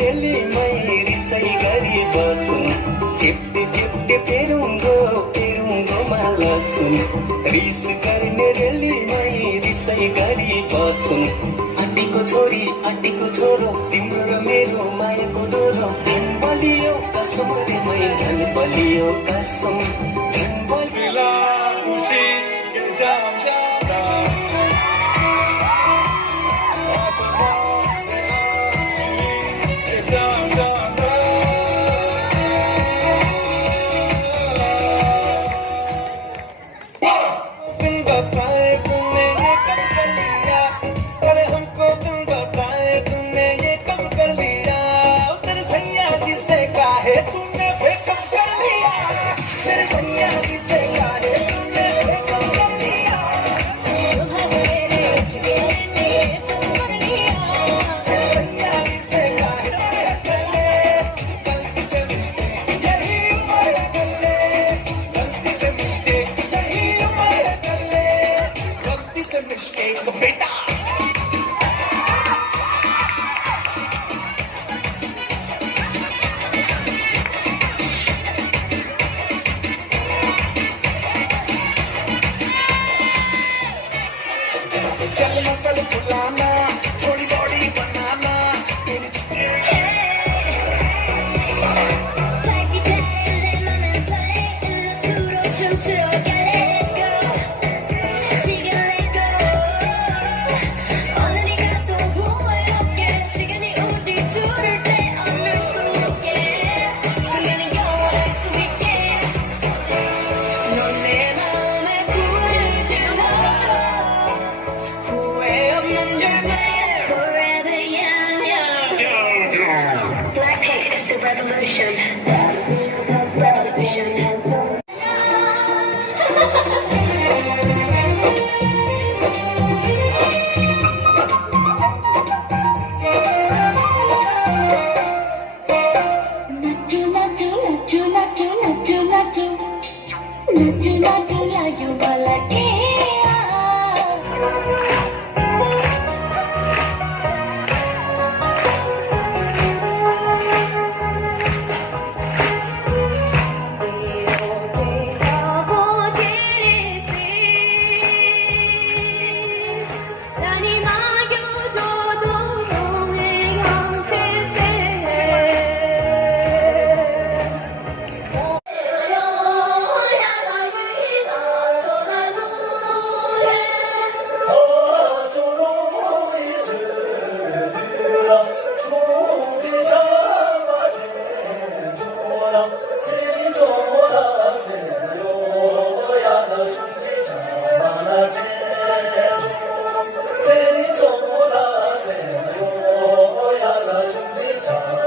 रेली मै रिसै गरी बसुन् चिप्टे चिप्टे पेरुङ्गो मालसुन् रिस गर्ने रेली मै रिसै गरी बसुन् आँटीको छोरो तिम्रो र मेरो मायाको डोरो झन् बलियो कसम रे मै झन् बलियो कसम झन् बलियो खुशी के जाम जादा चल मसल फुलाना थोड़ी बॉडी बनाना Revolution. 자